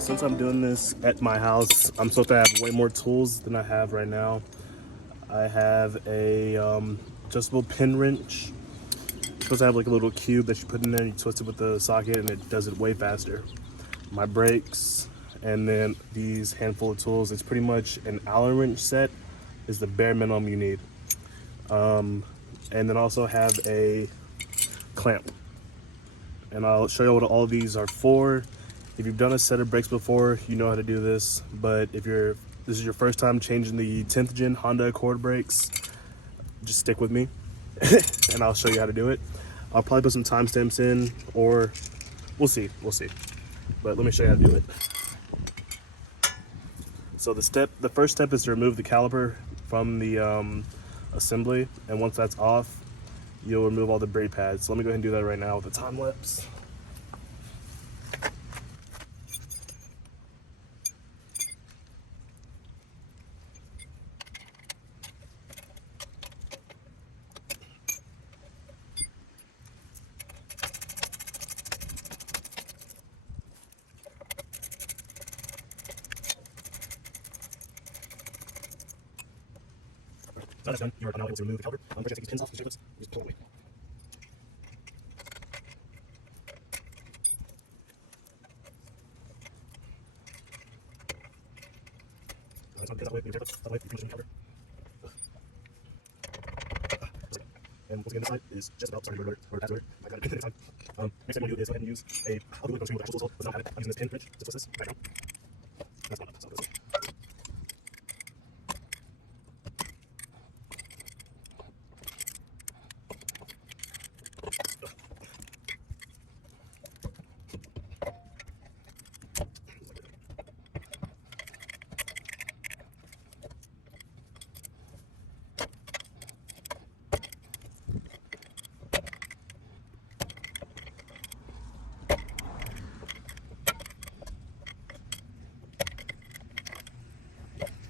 since I'm doing this at my house, I'm supposed to have way more tools than I have right now. I have a adjustable pin wrench. It's supposed to have like a little cube that you put in there, you twist it with the socket, and it does it way faster. My brakes, and then these handful of tools. It's pretty much an Allen wrench set is the bare minimum you need. And then also have a clamp. And I'll show you what all of these are for. If you've done a set of brakes before, you know how to do this. But if this is your first time changing the 10th gen Honda Accord brakes, just stick with me and I'll show you how to do it. I'll probably put some timestamps in, or we'll see. But let me show you how to do it. So the first step is to remove the caliper from the assembly, and once that's off, you'll remove all the brake pads. So let me go ahead and do that right now with a time lapse. So that's done. You're now able to remove the caliper. First, take these pins off, these shaplets, and just pull it away. So get that way, that way, you finish the caliper. And once again, this side is just about starting to alert, or that's alert. I got it this time. Next thing I'm going to do is go ahead and use I'll do it with actual tools, but not have it. I'm using this pin wrench to twist this back down. That's not enough, so this way.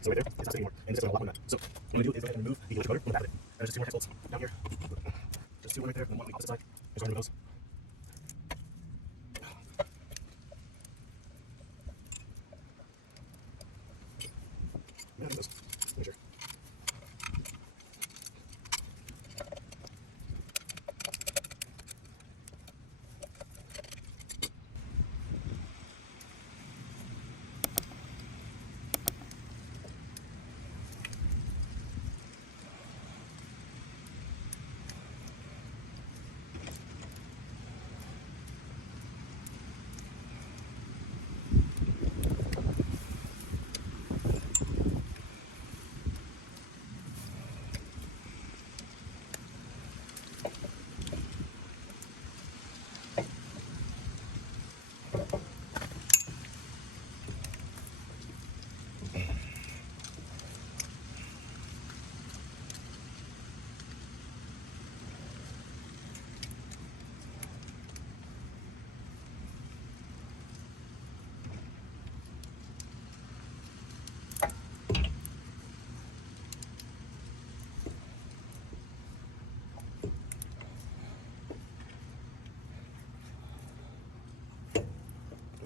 So right there, it's not sitting anymore, and it's going to lock on that. So what I'm going to do is go ahead and remove the electric motor from the back of it. There's just two more hex bolts down here. Just two right there, and one on the opposite side. Just remove those. Yeah, those. Make sure.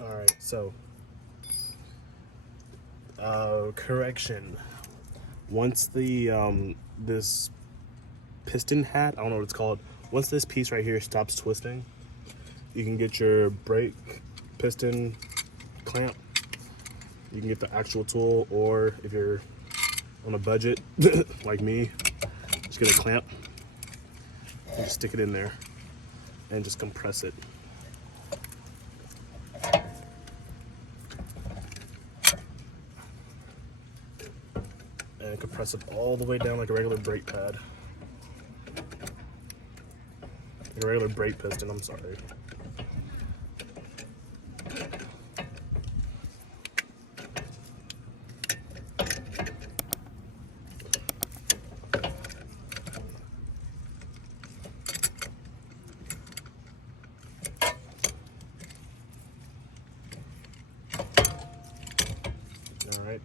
Alright, so correction. Once the this piston hat, I don't know what it's called, once this piece right here stops twisting, you can get your brake piston clamp. You can get the actual tool, or if you're on a budget like me, just get a clamp and just stick it in there and just compress it. And compress it all the way down like a regular brake pad. Like a regular brake piston, I'm sorry. All right.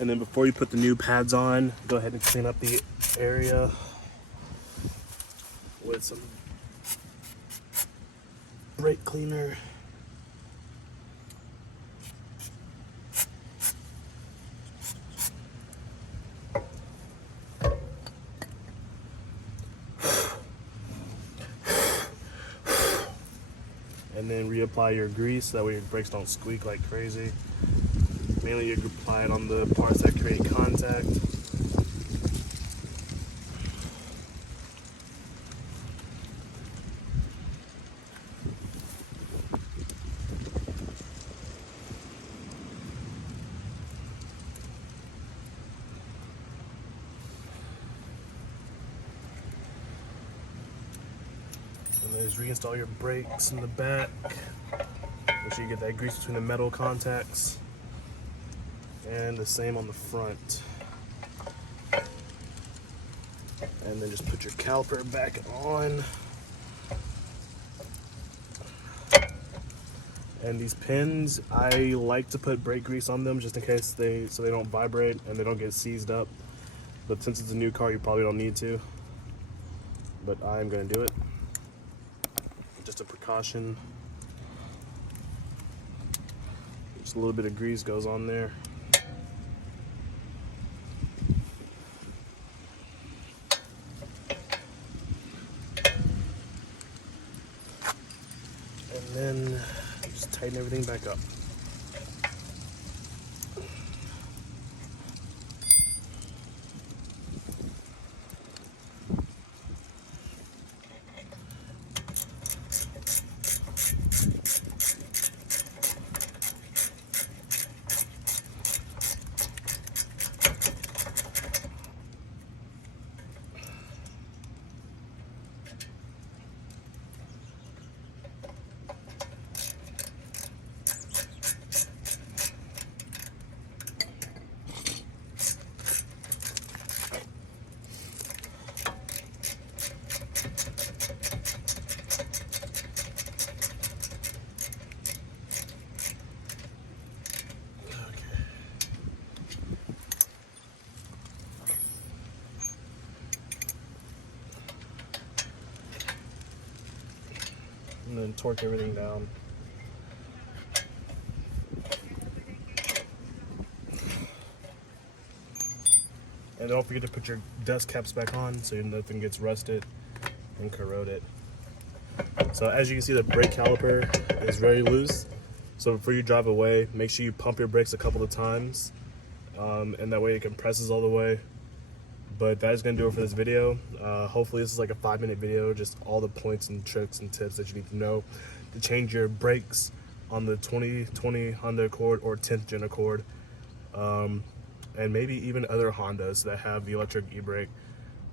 And then before you put the new pads on, go ahead and clean up the area with some brake cleaner. And then reapply your grease, that way your brakes don't squeak like crazy. Mainly you apply it on the parts that create contact. And then just reinstall your brakes in the back. Make sure you get that grease between the metal contacts. And the same on the front. And then just put your caliper back on. And these pins, I like to put brake grease on them just in case so they don't vibrate and they don't get seized up. But since it's a new car, you probably don't need to. But I'm gonna do it. Just a precaution. Just a little bit of grease goes on there. And then just tighten everything back up. And then torque everything down. And don't forget to put your dust caps back on so nothing gets rusted and corroded. So as you can see, the brake caliper is very loose. So before you drive away, make sure you pump your brakes a couple of times. And that way it compresses all the way. But that is going to do it for this video. Hopefully this is like a 5-minute video, just all the points and tricks and tips that you need to know to change your brakes on the 2020 Honda Accord or 10th gen Accord. And maybe even other Hondas that have the electric e-brake.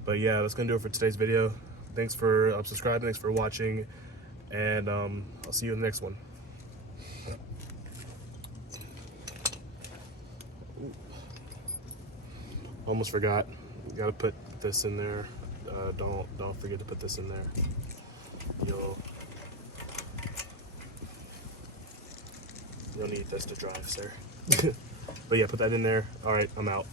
But yeah, that's going to do it for today's video. Thanks for subscribing, thanks for watching, and I'll see you in the next one. Almost forgot. You gotta put this in there. Don't forget to put this in there. You'll need this to drive, sir. But yeah, put that in there. All right, I'm out.